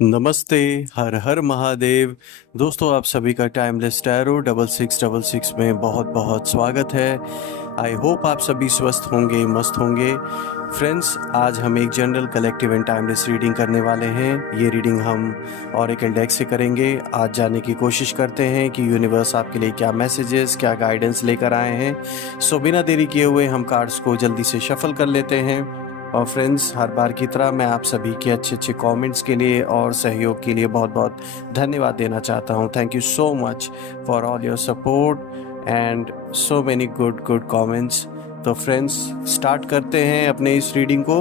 नमस्ते, हर हर महादेव। दोस्तों, आप सभी का टाइमलेस टैरो 6666 में बहुत बहुत स्वागत है। आई होप आप सभी स्वस्थ होंगे, मस्त होंगे। फ्रेंड्स, आज हम एक general collective and timeless reading करने वाले हैं। ये रीडिंग हम ऑरेकल डेक से करेंगे। आज जानने की कोशिश करते हैं कि यूनिवर्स आपके लिए क्या मैसेजेस, क्या गाइडेंस लेकर आए हैं। सो बिना देरी किए हुए हम कार्ड्स को जल्दी से शफल कर लेते हैं। और फ्रेंड्स, हर बार की तरह मैं आप सभी के अच्छे अच्छे कमेंट्स के लिए और सहयोग के लिए बहुत बहुत धन्यवाद देना चाहता हूँ। Thank you so much for all your support and so many good comments. तो फ्रेंड्स, स्टार्ट करते हैं अपने इस रीडिंग को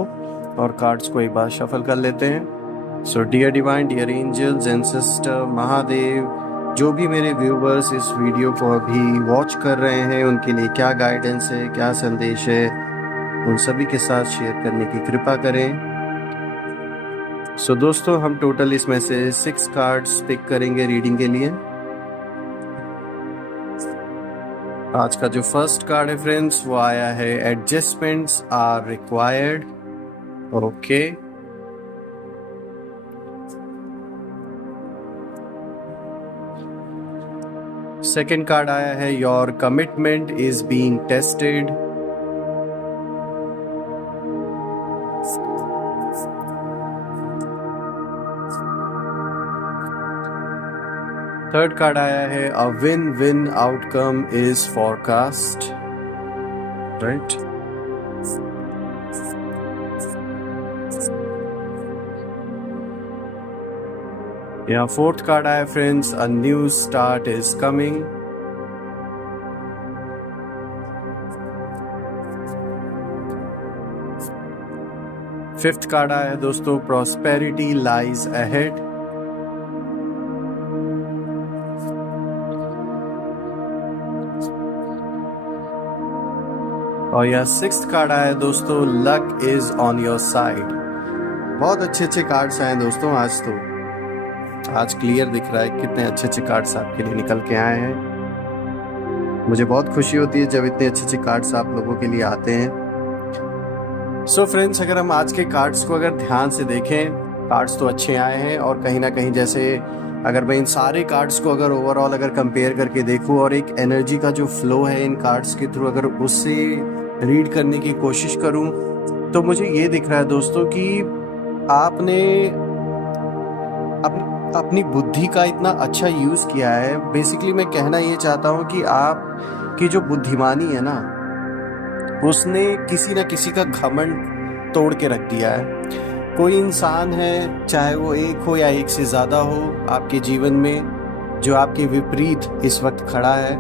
और कार्ड्स को एक बार शफल कर लेते हैं। So dear divine, dear angels and sister Mahadev, जो भी मेरे व्यूवर्स इस वीडियो को अभी वॉच कर रहे हैं, उनके लिए क्या गाइडेंस है, क्या संदेश है, उन सभी के साथ शेयर करने की कृपा करें। सो दोस्तों, हम टोटल इसमें से 6 कार्ड्स पिक करेंगे रीडिंग के लिए। आज का जो फर्स्ट कार्ड है फ्रेंड्स, वो आया है adjustments are required. Okay, second card आया है your commitment is being tested. Third card आया है a win win outcome is forecast. Right, यहाँ फोर्थ कार्ड आया friends, a new start is coming. Fifth card आया है दोस्तों, प्रॉस्पेरिटी लाइज अहेड। और यह सिक्स्थ कार्ड आया है दोस्तों, luck is on your side. बहुत अच्छे अच्छे कार्ड्स आए दोस्तों आज तो। आज क्लियर दिख रहा है कितने अच्छे अच्छे कार्ड्स आपके लिए निकल के आए हैं। मुझे बहुत खुशी होती है जब इतने अच्छे अच्छे कार्ड्स आप लोगों के लिए आते हैं। सो फ्रेंड्स, अगर हम आज के कार्ड्स को अगर ध्यान से देखें, कार्ड्स तो अच्छे आए हैं और कहीं ना कहीं जैसे अगर मैं इन सारे कार्ड्स को अगर ओवरऑल अगर कंपेयर करके देखूं और एक एनर्जी का जो फ्लो है इन कार्ड्स के थ्रू अगर उससे रीड करने की कोशिश करूं, तो मुझे ये दिख रहा है दोस्तों कि आपने अपनी बुद्धि का इतना अच्छा यूज़ किया है। बेसिकली मैं कहना ये चाहता हूँ कि आप की जो बुद्धिमानी है ना, उसने किसी न किसी का घमंड तोड़ के रख दिया है। कोई इंसान है, चाहे वो एक हो या एक से ज़्यादा हो आपके जीवन में, जो आपके विपरीत इस वक्त खड़ा है,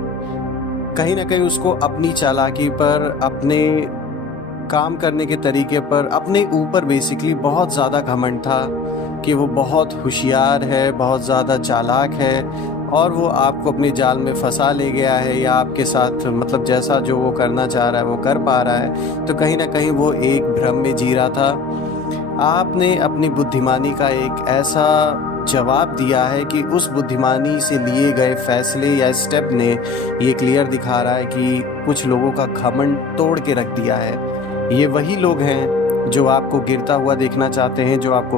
कहीं ना कहीं उसको अपनी चालाकी पर, अपने काम करने के तरीके पर, अपने ऊपर बेसिकली बहुत ज़्यादा घमंड था कि वो बहुत होशियार है, बहुत ज़्यादा चालाक है और वो आपको अपने जाल में फंसा ले गया है या आपके साथ मतलब जैसा जो वो करना चाह रहा है वो कर पा रहा है। तो कहीं ना कहीं वो एक भ्रम में जी रहा था। आपने अपनी बुद्धिमानी का एक ऐसा जवाब दिया है कि उस बुद्धिमानी से लिए गए फैसले या स्टेप ने ये क्लियर दिखा रहा है कि कुछ लोगों का घमंड तोड़ के रख दिया है। ये वही लोग हैं जो आपको गिरता हुआ देखना चाहते हैं, जो आपको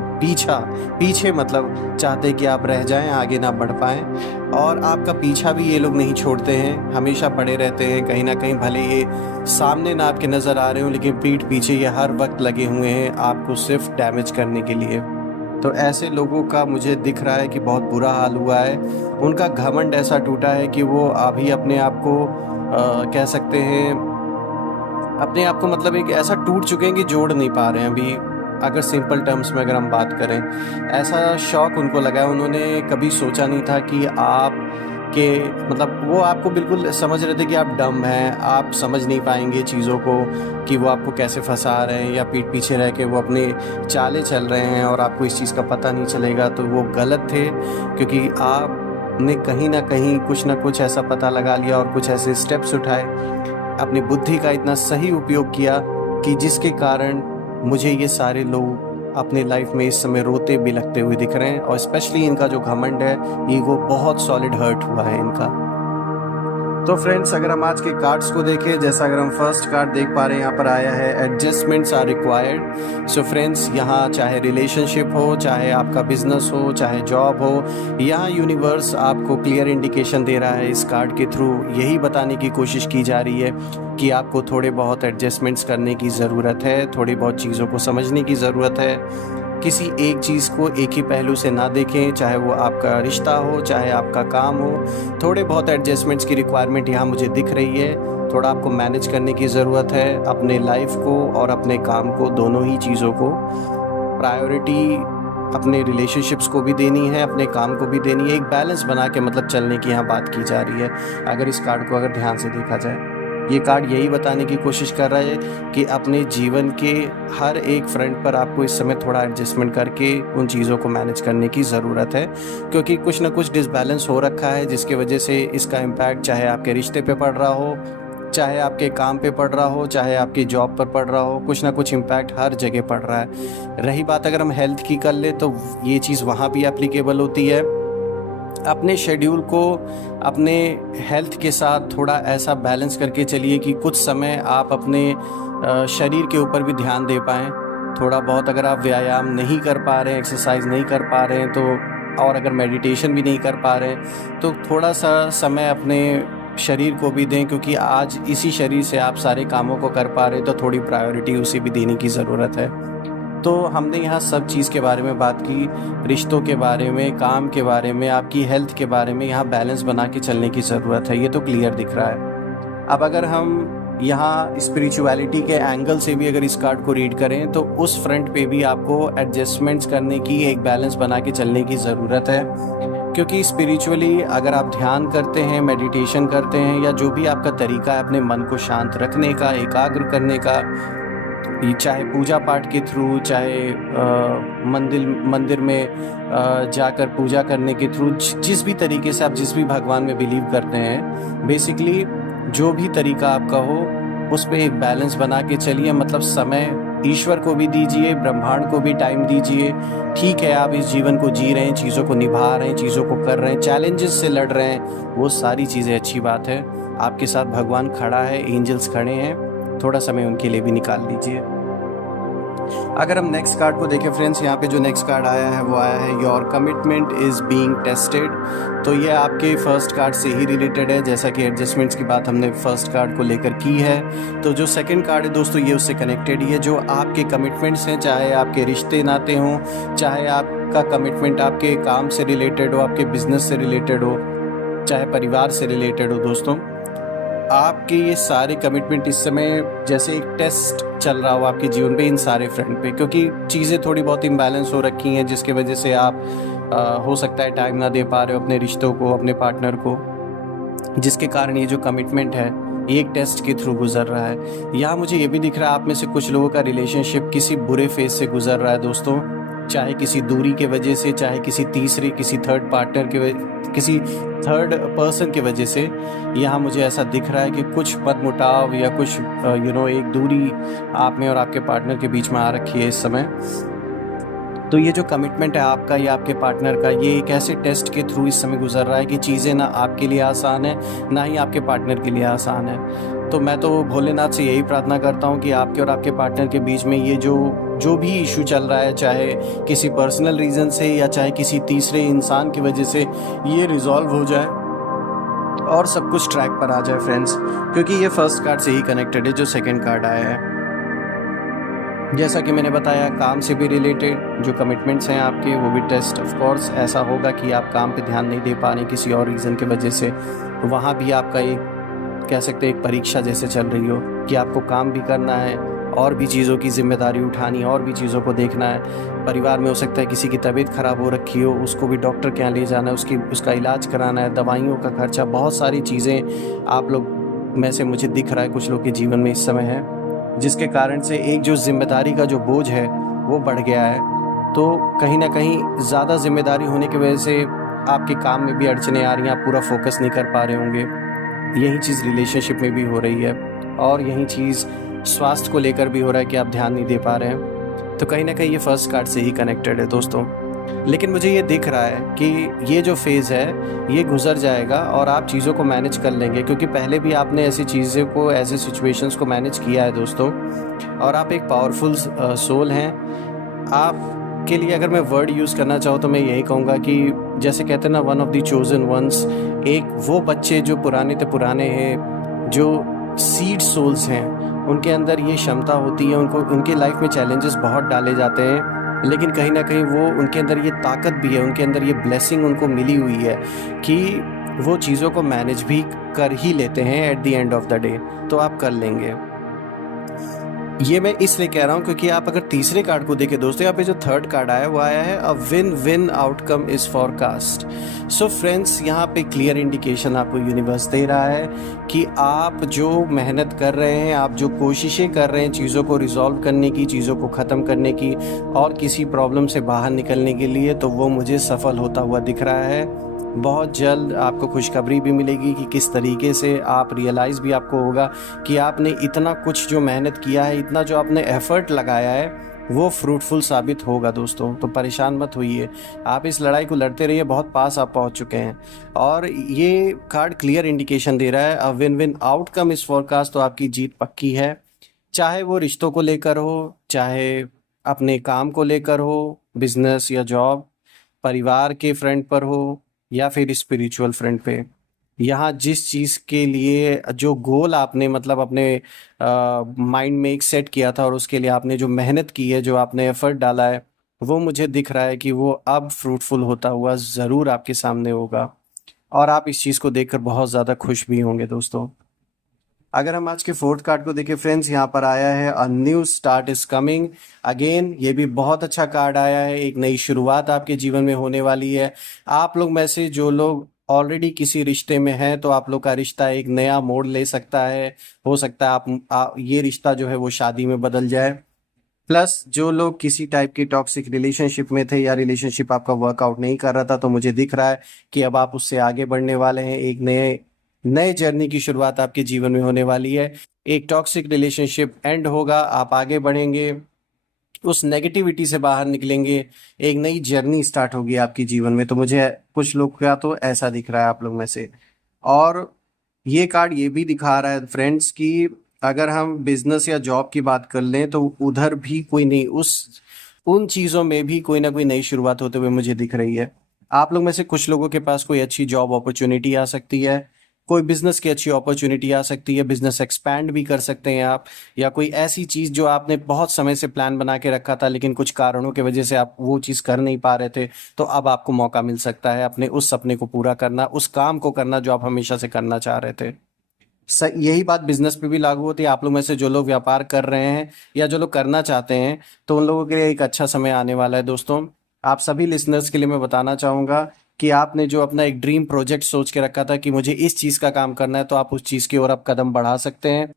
पीछे मतलब चाहते हैं कि आप रह जाएं, आगे ना बढ़ पाएं। और आपका पीछा भी ये लोग नहीं छोड़ते हैं, हमेशा पड़े रहते हैं कहीं ना कहीं। भले ये सामने ना आपके नज़र आ रहे हो, लेकिन पीठ पीछे ये हर वक्त लगे हुए हैं आपको सिर्फ डैमेज करने के लिए। तो ऐसे लोगों का मुझे दिख रहा है कि बहुत बुरा हाल हुआ है। उनका घमंड ऐसा टूटा है कि वो अभी अपने आप को कह सकते हैं, अपने आप को मतलब एक ऐसा टूट चुके हैं कि जोड़ नहीं पा रहे हैं अभी। अगर सिंपल टर्म्स में अगर हम बात करें, ऐसा शॉक उनको लगा है। उन्होंने कभी सोचा नहीं था कि आप के मतलब वो आपको बिल्कुल समझ रहे थे कि आप डम हैं, आप समझ नहीं पाएंगे चीज़ों को कि वो आपको कैसे फंसा रहे हैं या पीठ पीछे रह के वो अपने चालें चल रहे हैं और आपको इस चीज़ का पता नहीं चलेगा। तो वो गलत थे, क्योंकि आपने कहीं ना कहीं कुछ ना कुछ ऐसा पता लगा लिया और कुछ ऐसे स्टेप्स उठाए, अपनी बुद्धि का इतना सही उपयोग किया कि जिसके कारण मुझे ये सारे लोग अपने लाइफ में इस समय रोते बिलखते हुए दिख रहे हैं। और स्पेशली इनका जो घमंड है, ईगो बहुत सॉलिड हर्ट हुआ है इनका। तो फ्रेंड्स, अगर हम आज के कार्ड्स को देखें, जैसा अगर हम फर्स्ट कार्ड देख पा रहे हैं, यहाँ पर आया है adjustments are required. So friends, यहाँ चाहे रिलेशनशिप हो, चाहे आपका बिजनेस हो, चाहे जॉब हो, यहाँ यूनिवर्स आपको क्लियर इंडिकेशन दे रहा है इस कार्ड के थ्रू। यही बताने की कोशिश की जा रही है कि आपको थोड़े बहुत एडजस्टमेंट्स करने की ज़रूरत है, थोड़ी बहुत चीज़ों को समझने की ज़रूरत है। किसी एक चीज़ को एक ही पहलू से ना देखें, चाहे वो आपका रिश्ता हो, चाहे आपका काम हो। थोड़े बहुत एडजस्टमेंट्स की रिक्वायरमेंट यहाँ मुझे दिख रही है। थोड़ा आपको मैनेज करने की ज़रूरत है अपने लाइफ को और अपने काम को, दोनों ही चीज़ों को। प्रायोरिटी अपने रिलेशनशिप्स को भी देनी है, अपने काम को भी देनी है। एक बैलेंस बना के मतलब चलने की यहाँ बात की जा रही है, अगर इस कार्ड को अगर ध्यान से देखा जाए। ये कार्ड यही बताने की कोशिश कर रहा है कि अपने जीवन के हर एक फ्रंट पर आपको इस समय थोड़ा एडजस्टमेंट करके उन चीज़ों को मैनेज करने की ज़रूरत है, क्योंकि कुछ ना कुछ डिसबैलेंस हो रखा है, जिसके वजह से इसका इम्पैक्ट चाहे आपके रिश्ते पे पड़ रहा हो, चाहे आपके काम पे पड़ रहा हो, चाहे आपकी जॉब पर पड़ रहा हो। कुछ ना कुछ इम्पैक्ट हर जगह पड़ रहा है। रही बात अगर हम हेल्थ की कर ले, तो ये चीज़ वहाँ भी एप्लीकेबल होती है। अपने शेड्यूल को अपने हेल्थ के साथ थोड़ा ऐसा बैलेंस करके चलिए कि कुछ समय आप अपने शरीर के ऊपर भी ध्यान दे पाएँ। थोड़ा बहुत अगर आप व्यायाम नहीं कर पा रहे हैं, एक्सरसाइज नहीं कर पा रहे हैं, तो और अगर मेडिटेशन भी नहीं कर पा रहे हैं, तो थोड़ा सा समय अपने शरीर को भी दें, क्योंकि आज इसी शरीर से आप सारे कामों को कर पा रहे हैं, तो थोड़ी प्रायोरिटी उसे भी देने की ज़रूरत है। तो हमने यहाँ सब चीज़ के बारे में बात की, रिश्तों के बारे में, काम के बारे में, आपकी हेल्थ के बारे में। यहाँ बैलेंस बना के चलने की ज़रूरत है, ये तो क्लियर दिख रहा है। अब अगर हम यहाँ स्पिरिचुअलिटी के एंगल से भी अगर इस कार्ड को रीड करें, तो उस फ्रंट पे भी आपको एडजस्टमेंट्स करने की, एक बैलेंस बना के चलने की ज़रूरत है। क्योंकि स्पिरिचुअली अगर आप ध्यान करते हैं, मेडिटेशन करते हैं, या जो भी आपका तरीका है अपने मन को शांत रखने का, एकाग्र करने का, चाहे पूजा पाठ के थ्रू, चाहे मंदिर में जाकर पूजा करने के थ्रू, जिस भी तरीके से आप जिस भी भगवान में बिलीव करते हैं, बेसिकली जो भी तरीका आपका हो, उस पर एक बैलेंस बना के चलिए। मतलब समय ईश्वर को भी दीजिए, ब्रह्मांड को भी टाइम दीजिए। ठीक है, आप इस जीवन को जी रहे हैं, चीज़ों को निभा रहे हैं, चीज़ों को कर रहे हैं, चैलेंजेस से लड़ रहे हैं, वो सारी चीज़ें अच्छी बात है। आपके साथ भगवान खड़ा है, एंजल्स खड़े हैं, थोड़ा समय उनके लिए भी निकाल लीजिए। अगर हम नेक्स्ट कार्ड को देखें फ्रेंड्स, यहाँ पे जो नेक्स्ट कार्ड आया है वो आया है your commitment is being tested. तो ये आपके फर्स्ट कार्ड से ही रिलेटेड है, जैसा कि एडजस्टमेंट्स की बात हमने फर्स्ट कार्ड को लेकर की है। तो जो सेकंड कार्ड है दोस्तों, ये उससे कनेक्टेड ही है। जो आपके कमिटमेंट्स हैं, चाहे आपके रिश्ते नाते हों, चाहे आपका कमिटमेंट आपके काम से रिलेटेड हो, आपके बिजनेस से रिलेटेड हो, चाहे परिवार से रिलेटेड हो, दोस्तों आपके ये सारे कमिटमेंट इस समय जैसे एक टेस्ट चल रहा हो आपके जीवन पे, इन सारे फ्रंट पे, क्योंकि चीज़ें थोड़ी बहुत इम्बैलेंस हो रखी हैं, जिसके वजह से आप हो सकता है टाइम ना दे पा रहे हो अपने रिश्तों को, अपने पार्टनर को, जिसके कारण ये जो कमिटमेंट है ये एक टेस्ट के थ्रू गुजर रहा है। यहाँ मुझे ये भी दिख रहा है आप में से कुछ लोगों का रिलेशनशिप किसी बुरे फेज से गुजर रहा है दोस्तों, चाहे किसी दूरी के वजह से, चाहे किसी तीसरे, किसी थर्ड पार्टनर के, किसी थर्ड पर्सन की वजह से। यहाँ मुझे ऐसा दिख रहा है कि कुछ मतमुटाव या कुछ एक दूरी आप में और आपके पार्टनर के बीच में आ रखी है इस समय। तो ये जो कमिटमेंट है आपका या आपके पार्टनर का, ये एक ऐसे टेस्ट के थ्रू इस समय गुजर रहा है कि चीज़ें ना आपके लिए आसान है, ना ही आपके पार्टनर के लिए आसान है। तो मैं तो भोलेनाथ से यही प्रार्थना करता हूँ कि आपके और आपके पार्टनर के बीच में ये जो भी इशू चल रहा है, चाहे किसी पर्सनल रीज़न से या चाहे किसी तीसरे इंसान की वजह से, ये रिजॉल्व हो जाए और सब कुछ ट्रैक पर आ जाए फ्रेंड्स। क्योंकि ये फर्स्ट कार्ड से ही कनेक्टेड है जो सेकंड कार्ड आया है। जैसा कि मैंने बताया, काम से भी रिलेटेड जो कमिटमेंट्स हैं आपके, वो भी टेस्ट। ऑफ कोर्स ऐसा होगा कि आप काम पे ध्यान नहीं दे पा रहे किसी और रीज़न की वजह से, वहाँ भी आपका एक कह सकते हैं एक परीक्षा जैसे चल रही हो कि आपको काम भी करना है और भी चीज़ों की जिम्मेदारी उठानी, और भी चीज़ों को देखना है। परिवार में हो सकता है किसी की तबीयत ख़राब हो रखी हो, उसको भी डॉक्टर के यहाँ ले जाना है, उसका इलाज कराना है, दवाइयों का खर्चा, बहुत सारी चीज़ें आप लोग में से मुझे दिख रहा है कुछ लोग के जीवन में इस समय है, जिसके कारण से एक जो जिम्मेदारी का जो बोझ है वो बढ़ गया है। तो कहीं ना कहीं ज़्यादा जिम्मेदारी होने की वजह से आपके काम में भी अड़चने आ रही हैं, आप पूरा फोकस नहीं कर पा रहे होंगे। यही चीज़ रिलेशनशिप में भी हो रही है, और यही चीज़ स्वास्थ्य को लेकर भी हो रहा है कि आप ध्यान नहीं दे पा रहे हैं। तो कहीं ना कहीं ये फर्स्ट कार्ड से ही कनेक्टेड है दोस्तों। लेकिन मुझे ये दिख रहा है कि ये जो फेज़ है ये गुजर जाएगा और आप चीज़ों को मैनेज कर लेंगे, क्योंकि पहले भी आपने ऐसी चीज़ों को, ऐसे सिचुएशंस को मैनेज किया है दोस्तों। और आप एक पावरफुल सोल हैं। आपके लिए अगर मैं वर्ड यूज़ करना चाहूँ तो मैं यही कहूँगा कि जैसे कहते हैं ना, one of the chosen ones, एक वो बच्चे जो पुराने से पुराने हैं, जो सीड सोल्स हैं, उनके अंदर ये क्षमता होती है। उनको उनके लाइफ में चैलेंजेस बहुत डाले जाते हैं, लेकिन कहीं ना कहीं वो, उनके अंदर ये ताकत भी है, उनके अंदर ये ब्लेसिंग उनको मिली हुई है कि वो चीज़ों को मैनेज भी कर ही लेते हैं at the end of the day. तो आप कर लेंगे। ये मैं इसलिए कह रहा हूँ क्योंकि आप अगर तीसरे कार्ड को देखें दोस्तों, यहाँ पे जो थर्ड कार्ड आया वो आया है a win win outcome is forecast. So friends, यहाँ पे क्लियर इंडिकेशन आपको यूनिवर्स दे रहा है कि आप जो मेहनत कर रहे हैं, आप जो कोशिशें कर रहे हैं चीज़ों को रिजॉल्व करने की, चीज़ों को ख़त्म करने की और किसी प्रॉब्लम से बाहर निकलने के लिए, तो वो मुझे सफल होता हुआ दिख रहा है। बहुत जल्द आपको खुशखबरी भी मिलेगी कि किस तरीके से आप रियलाइज़ भी आपको होगा कि आपने इतना कुछ जो मेहनत किया है, इतना जो आपने एफ़र्ट लगाया है, वो फ्रूटफुल साबित होगा दोस्तों। तो परेशान मत होइए, आप इस लड़ाई को लड़ते रहिए, बहुत पास आप पहुंच चुके हैं। और ये कार्ड क्लियर इंडिकेशन दे रहा है अ विन विन आउटकम इस फॉरकास्ट, तो आपकी जीत पक्की है। चाहे वो रिश्तों को लेकर हो, चाहे अपने काम को लेकर हो, बिजनेस या जॉब, परिवार के फ्रंट पर हो या फिर स्पिरिचुअल फ्रंट पे। यहाँ जिस चीज़ के लिए जो गोल आपने मतलब अपने माइंड में एक सेट किया था और उसके लिए आपने जो मेहनत की है, जो आपने एफर्ट डाला है, वो मुझे दिख रहा है कि वो अब फ्रूटफुल होता हुआ ज़रूर आपके सामने होगा। और आप इस चीज़ को देखकर बहुत ज़्यादा खुश भी होंगे दोस्तों। अगर हम आज के फोर्थ कार्ड को देखें फ्रेंड्स, यहाँ पर आया है अ new start is coming again. ये भी बहुत अच्छा कार्ड आया है। एक नई शुरुआत आपके जीवन में होने वाली है। आप लोग में से जो लोग ऑलरेडी किसी रिश्ते में हैं, तो आप लोग का रिश्ता एक नया मोड़ ले सकता है। हो सकता है ये रिश्ता जो है वो शादी में बदल जाए। प्लस जो लोग किसी टाइप की टॉक्सिक रिलेशनशिप में थे या रिलेशनशिप आपका वर्कआउट नहीं कर रहा था, तो मुझे दिख रहा है कि अब आप उससे आगे बढ़ने वाले हैं। एक नए नए जर्नी की शुरुआत आपके जीवन में होने वाली है। एक टॉक्सिक रिलेशनशिप एंड होगा, आप आगे बढ़ेंगे, उस नेगेटिविटी से बाहर निकलेंगे, एक नई जर्नी स्टार्ट होगी आपके जीवन में। तो मुझे कुछ लोग का तो ऐसा दिख रहा है आप लोग में से। और ये कार्ड ये भी दिखा रहा है फ्रेंड्स कि अगर हम बिजनेस या जॉब की बात कर लें, तो उधर भी कोई नहीं, उन चीज़ों में भी कोई ना कोई नई शुरुआत होते हुए मुझे दिख रही है। आप लोग में से कुछ लोगों के पास कोई अच्छी जॉब अपॉर्चुनिटी आ सकती है, कोई बिजनेस की अच्छी अपॉर्चुनिटी आ सकती है, बिजनेस एक्सपैंड भी कर सकते हैं आप, या कोई ऐसी चीज़ जो आपने बहुत समय से प्लान बना के रखा था लेकिन कुछ कारणों की वजह से आप वो चीज़ कर नहीं पा रहे थे, तो अब आपको मौका मिल सकता है अपने उस सपने को पूरा करना, उस काम को करना जो आप हमेशा से करना चाह रहे थे। यही बात बिजनेस पे भी लागू होती है। आप लोग में से जो लोग व्यापार कर रहे हैं या जो लोग करना चाहते हैं, तो उन लोगों के लिए एक अच्छा समय आने वाला है दोस्तों। आप सभी लिसनर्स के लिए मैं बताना चाहूँगा कि आपने जो अपना एक ड्रीम प्रोजेक्ट सोच के रखा था कि मुझे इस चीज़ का काम करना है, तो आप उस चीज़ की ओर अब कदम बढ़ा सकते हैं।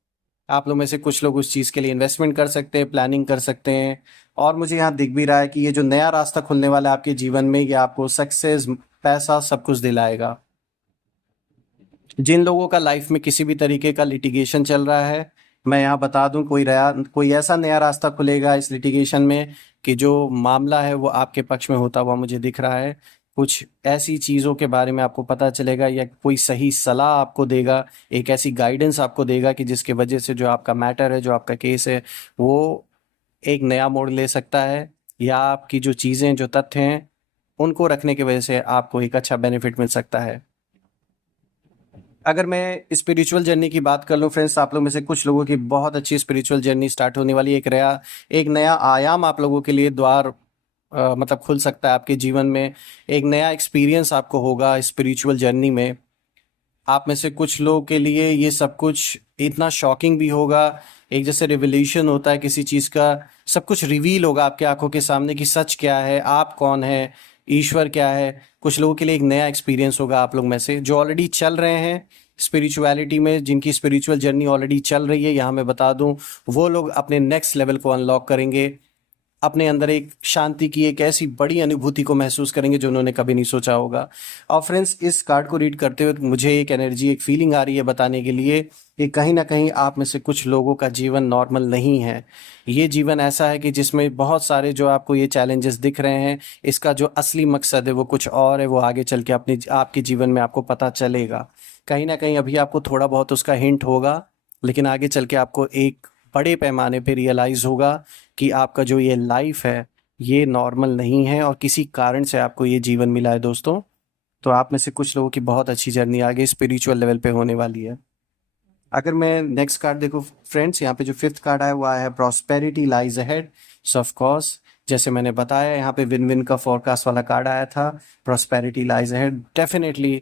आप लोग में से कुछ लोग उस चीज़ के लिए इन्वेस्टमेंट कर सकते हैं, प्लानिंग कर सकते हैं। और मुझे यहाँ दिख भी रहा है कि ये जो नया रास्ता खुलने वाला है आपके जीवन में, ये आपको सक्सेस, पैसा, सब कुछ दिलाएगा। जिन लोगों का लाइफ में किसी भी तरीके का लिटिगेशन चल रहा है, मैं यहाँ बता दूं, कोई ऐसा नया रास्ता खुलेगा इस लिटिगेशन में कि जो मामला है वो आपके पक्ष में होता हुआ मुझे दिख रहा है। कुछ ऐसी चीज़ों के बारे में आपको पता चलेगा या कोई सही सलाह आपको देगा, एक ऐसी गाइडेंस आपको देगा कि जिसके वजह से जो आपका मैटर है, जो आपका केस है, वो एक नया मोड़ ले सकता है, या आपकी जो चीज़ें, जो तथ्य हैं, उनको रखने की वजह से आपको एक अच्छा बेनिफिट मिल सकता है। अगर मैं स्पिरिचुअल जर्नी की बात कर लूँ फ्रेंड्स, आप लोग में से कुछ लोगों की बहुत अच्छी स्पिरिचुअल जर्नी स्टार्ट होने वाली है। एक नया आयाम आप लोगों के लिए द्वार मतलब खुल सकता है आपके जीवन में। एक नया एक्सपीरियंस आपको होगा स्पिरिचुअल जर्नी में। आप में से कुछ लोगों के लिए ये सब कुछ इतना शॉकिंग भी होगा, एक जैसे रिवोल्यूशन होता है किसी चीज़ का, सब कुछ रिवील होगा आपके आंखों के सामने कि सच क्या है, आप कौन है, ईश्वर क्या है। कुछ लोगों के लिए एक नया एक्सपीरियंस होगा। आप लोग में से जो ऑलरेडी चल रहे हैं स्पिरिचुअलिटी में, जिनकी स्पिरिचुअल जर्नी ऑलरेडी चल रही है, यहाँ मैं बता दूं, वो लोग अपने नेक्स्ट लेवल को अनलॉक करेंगे। अपने अंदर एक शांति की एक ऐसी बड़ी अनुभूति को महसूस करेंगे जो उन्होंने कभी नहीं सोचा होगा। और फ्रेंड्स, इस कार्ड को रीड करते हुए मुझे एक एनर्जी, एक फीलिंग आ रही है बताने के लिए कि कहीं ना कहीं आप में से कुछ लोगों का जीवन नॉर्मल नहीं है। ये जीवन ऐसा है कि जिसमें बहुत सारे जो आपको ये चैलेंजेस दिख रहे हैं, इसका जो असली मकसद है वो कुछ और है। वो आगे चल के अपने आपके जीवन में आपको पता चलेगा। कहीं ना कहीं अभी आपको थोड़ा बहुत उसका हिंट होगा, लेकिन आगे चल के आपको एक बड़े पैमाने पे रियलाइज़ होगा कि आपका जो ये लाइफ है ये नॉर्मल नहीं है और किसी कारण से आपको ये जीवन मिला है दोस्तों। तो आप में से कुछ लोगों की बहुत अच्छी जर्नी आगे स्पिरिचुअल लेवल पे होने वाली है। अगर मैं नेक्स्ट कार्ड देखो फ्रेंड्स, यहाँ पे जो फिफ्थ कार्ड आया वो आया है prosperity lies ahead. So of course, जैसे मैंने बताया, यहाँ पे विन विन का फोरकास्ट वाला कार्ड आया था। प्रॉस्पेरिटी लाइज अहेड, डेफिनेटली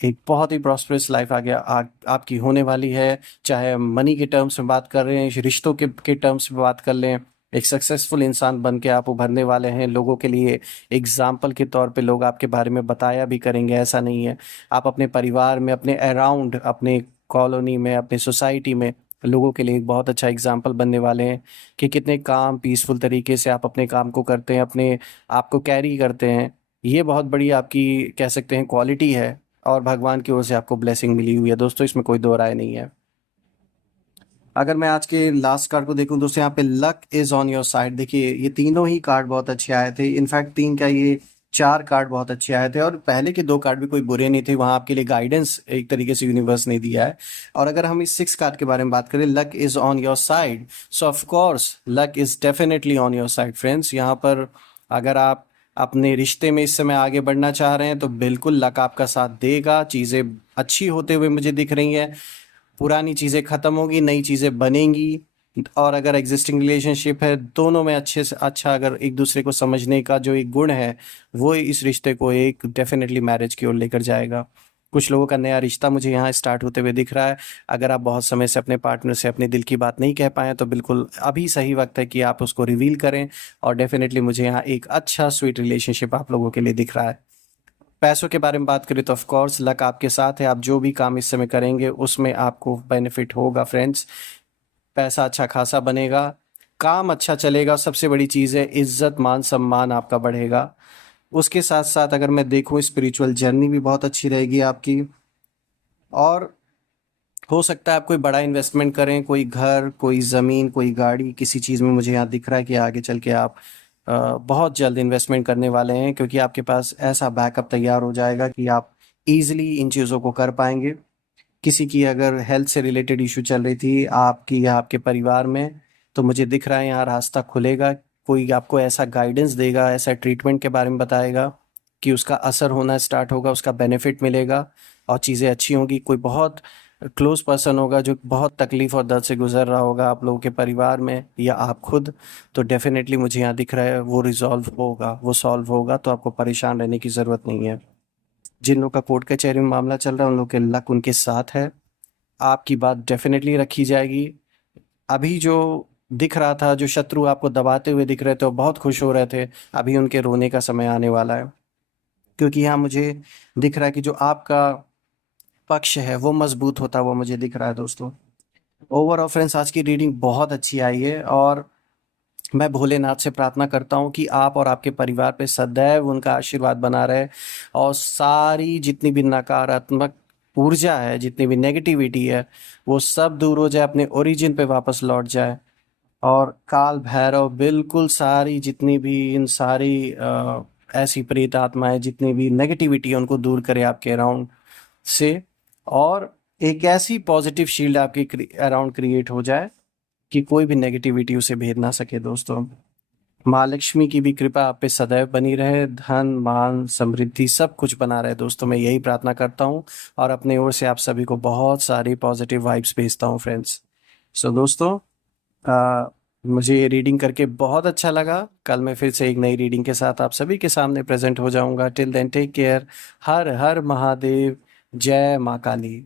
एक बहुत ही प्रॉस्परस लाइफ आगे आपकी होने वाली है। चाहे हम मनी के टर्म्स में बात कर रहे हैं, रिश्तों के टर्म्स में बात कर लें, एक सक्सेसफुल इंसान बन के आप उभरने वाले हैं। लोगों के लिए एग्जाम्पल के तौर पे लोग आपके बारे में बताया भी करेंगे, ऐसा नहीं है। आप अपने परिवार में, अपने अराउंड, अपने कॉलोनी में, अपने सोसाइटी में लोगों के लिए एक बहुत अच्छा एग्जाम्पल बनने वाले हैं कि कितने काम पीसफुल तरीके से आप अपने काम को करते हैं, अपने आप को कैरी करते हैं। ये बहुत बड़ी आपकी कह सकते हैं क्वालिटी है और भगवान की ओर से आपको ब्लेसिंग मिली हुई है दोस्तों, इसमें कोई दो राय नहीं है। अगर मैं आज के लास्ट कार्ड को देखूं दोस्तों, यहाँ पे luck is on your side. देखिए, ये तीनों ही कार्ड बहुत अच्छे आए थे। इनफैक्ट तीन क्या, ये चार कार्ड बहुत अच्छे आए थे और पहले के दो कार्ड भी कोई बुरे नहीं थे। वहां आपके लिए गाइडेंस एक तरीके से यूनिवर्स ने दिया है। और अगर हम इस सिक्स कार्ड के बारे में बात करें, luck is on your side, so of course luck is definitely on your side friends. यहाँ पर अगर आप अपने रिश्ते में इस समय आगे बढ़ना चाह रहे हैं तो बिल्कुल लक आपका साथ देगा। चीज़ें अच्छी होते हुए मुझे दिख रही हैं। पुरानी चीज़ें ख़त्म होगी, नई चीज़ें बनेंगी। और अगर एग्जिस्टिंग रिलेशनशिप है, दोनों में अच्छे से अच्छा अगर एक दूसरे को समझने का जो एक गुण है, वो इस रिश्ते को एक डेफिनेटली मैरिज की ओर लेकर जाएगा। कुछ लोगों का नया रिश्ता मुझे यहाँ स्टार्ट होते हुए दिख रहा है। अगर आप बहुत समय से अपने पार्टनर से अपने दिल की बात नहीं कह पाए तो बिल्कुल अभी सही वक्त है कि आप उसको रिवील करें। और डेफिनेटली मुझे यहाँ एक अच्छा स्वीट रिलेशनशिप आप लोगों के लिए दिख रहा है। पैसों के बारे में बात करें तो ऑफ कोर्स लक आपके साथ है। आप जो भी काम इस समय करेंगे उसमें आपको बेनिफिट होगा फ्रेंड्स। पैसा अच्छा खासा बनेगा, काम अच्छा चलेगा, सबसे बड़ी चीज़ है इज्जत मान सम्मान आपका बढ़ेगा। उसके साथ साथ अगर मैं देखूँ, स्पिरिचुअल जर्नी भी बहुत अच्छी रहेगी आपकी। और हो सकता है आप कोई बड़ा इन्वेस्टमेंट करें, कोई घर, कोई ज़मीन, कोई गाड़ी, किसी चीज़ में मुझे यहाँ दिख रहा है कि आगे चल के आप बहुत जल्द इन्वेस्टमेंट करने वाले हैं, क्योंकि आपके पास ऐसा बैकअप तैयार हो जाएगा कि आप ईजिली इन चीज़ों को कर पाएंगे। किसी की अगर हेल्थ से रिलेटेड इशू चल रही थी आपकी या आपके परिवार में, तो मुझे दिख रहा है यहाँ रास्ता खुलेगा। कोई आपको ऐसा गाइडेंस देगा, ऐसा ट्रीटमेंट के बारे में बताएगा कि उसका असर होना स्टार्ट होगा, उसका बेनिफिट मिलेगा और चीज़ें अच्छी होंगी। कोई बहुत क्लोज पर्सन होगा जो बहुत तकलीफ़ और दर्द से गुजर रहा होगा आप लोगों के परिवार में या आप खुद, तो डेफिनेटली मुझे यहाँ दिख रहा है वो रिजॉल्व होगा, वो सॉल्व होगा। तो आपको परेशान रहने की ज़रूरत नहीं है। जिन लोग का कोर्ट कचहरी में मामला चल रहा है उन लोग के लक उनके साथ है। आपकी बात डेफिनेटली रखी जाएगी। अभी जो दिख रहा था, जो शत्रु आपको दबाते हुए दिख रहे थे और बहुत खुश हो रहे थे, अभी उनके रोने का समय आने वाला है। क्योंकि यहाँ मुझे दिख रहा है कि जो आपका पक्ष है वो मजबूत होता हुआ मुझे दिख रहा है दोस्तों। ओवरऑल फ्रेंड्स, आज की रीडिंग बहुत अच्छी आई है और मैं भोलेनाथ से प्रार्थना करता हूँ कि आप और आपके परिवार पे सदैव उनका आशीर्वाद बना रहे और सारी जितनी भी नकारात्मक ऊर्जा है, जितनी भी नेगेटिविटी है, वो सब दूर हो जाए, अपने ओरिजिन पे वापस लौट जाए। और काल भैरव बिल्कुल सारी जितनी भी इन सारी ऐसी प्रेत आत्माएं, जितनी भी नेगेटिविटी है, उनको दूर करे आपके अराउंड से। और एक ऐसी पॉजिटिव शील्ड आपके अराउंड क्रिएट हो जाए कि कोई भी नेगेटिविटी उसे भेद ना सके दोस्तों। माँ लक्ष्मी की भी कृपा आप पे सदैव बनी रहे, धन मान समृद्धि सब कुछ बना रहे दोस्तों, मैं यही प्रार्थना करता हूँ। और अपने ओर से आप सभी को बहुत सारी पॉजिटिव वाइब्स भेजता हूँ फ्रेंड्स। सो दोस्तों, मुझे ये रीडिंग करके बहुत अच्छा लगा। कल मैं फिर से एक नई रीडिंग के साथ आप सभी के सामने प्रेजेंट हो जाऊंगा। Till then take care. Har Har Mahadev. जय माँ काली।